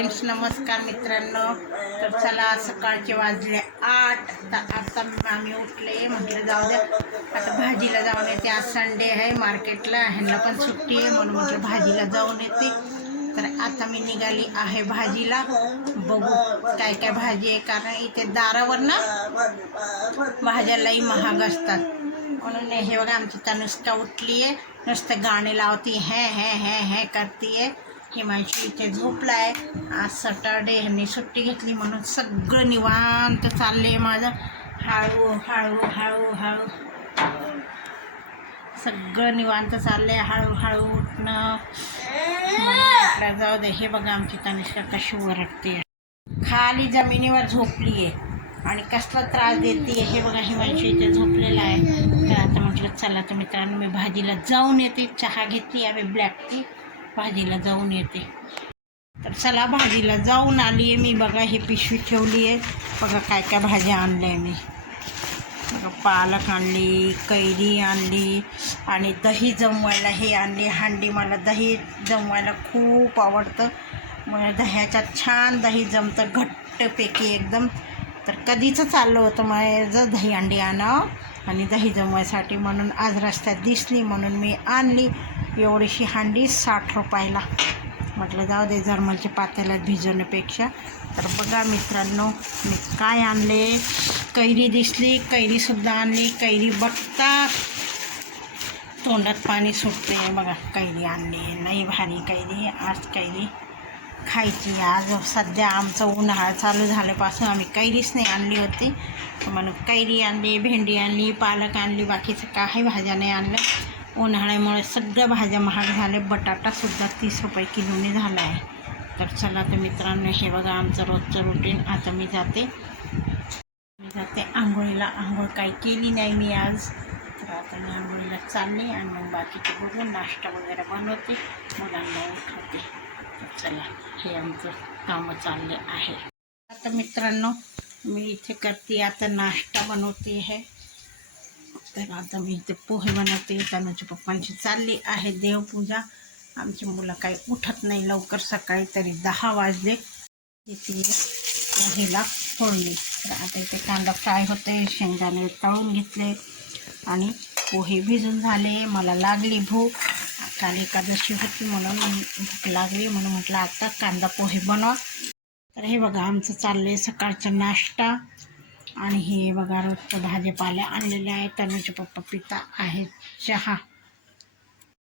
Friends नमस्कार मित्रांनो. तर चला सकाळचे वाजले आठ. तर आता आम्ही उठले. म्हटलं जाऊ द्या. आता भाजीला जाऊन येते. आज संडे आहे. मार्केटला ह्यांना पण सुट्टी आहे. म्हणून म्हटलं भाजीला जाऊन येते. तर आता मी निघाली आहे भाजीला. बघू काय काय भाजी आहे. कारण इथे दारावर ना भाज्यालाही महाग असतात. म्हणून हे बघा आमची तनुष्का उठली आहे नुसतं गाणे लावती. हे हे हे हे आहे हिमांशू इथे झोपला आहे आज सटरडे ह्यांनी सुट्टी घेतली म्हणून सगळं निवांत चाललंय माझं. हळू हळू हळू हळू. सगळं निवांत चाललंय हळूहळू उठणं. जाऊ दे हे बघा आमची तनिष्का कशी वरटते खाली जमिनीवर झोपली आहे आणि कसला त्रास देते हे बघा हिमांशी इथे झोपलेला आहे. तर आता म्हटलं चला तर मित्रांनो मी भाजीला जाऊन येते. चहा घेतली आम्ही ब्लॅक टी भाजीला जाऊन येते. तर चला भाजीला जाऊन आली आहे मी. बघा हे पिशवी ठेवली आहे बघा काय काय भाज्या आणल्या आहे मी. बघा पालक आणली कैरी आणली आणि दही जमवायला हे आणली. हांडी मला दही जमवायला खूप आवडतं. मग दह्याच्यात छान दही जमतं घट्टपैकी एकदम. तर कधीचं चाललं होतं माझं दही अंडी आणावं आणि दही जमवायसाठी म्हणून आज रस्त्यात दिसली म्हणून मी आणली. एवढीशी हांडी साठ रुपयाला. म्हटलं जाऊ दे जर्मलच्या पात्याला भिजवण्यापेक्षा. तर बघा मित्रांनो मी काय आणले? कैरी दिसली कैरीसुद्धा आणली. कैरी बघता तोंडात पाणी सुटते बघा कैरी आणली. नाही भारी कैरी आज कैरी. खायची. आज सध्या आमचं उन्हाळा चालू झाल्यापासून आम्ही कैरीच नाही आणली होती. म्हणून कैरी आणली भेंडी आणली पालक आणली बाकीचं काही भाज्या नाही आणलं उन्हाळ्यामुळे सगळ्या भाज्या महाग झाल्या. बटाटासुद्धा तीस रुपये किलोने झाला आहे. तर चला तर मित्रांनो हे बघा आमचं रोजचं रुटीन आता मी जाते. मी जाते. आंघोळीला. आंघोळ काही केली नाही मी आज. तर आता मी आंघोळीला चालली आणि मग बाकीचे बघून नाश्ता वगैरे बनवते मुलांना उठवते. चला हे आमचं कामं चालले आहे. आता मित्रांनो मी इथे करते आता नाश्ता बनवते आहे तर आता मी इथे पोहे बनवते तनुच्या पप्पांची चालली आहे देवपूजा. आमची मुलं काही उठत नाही लवकर सकाळी तरी दहा वाजले. इथे दहीला फोडली तर आता इथे कांदा फ्राय होते शेंगदाणे तळून घेतले. आणि पोहे भिजून झाले मला लागली भूक. काल एकादशी होती म्हणून भूक लागली म्हणून म्हटलं आता कांदा पोहे बनवा. तर हे बघा आमचं चाललं आहे सकाळचा नाश्ता. आणि हे बघा रोजचं भाजीपाल्या आणलेले आहे तनुचे पप्पा पिता आहेत चहा.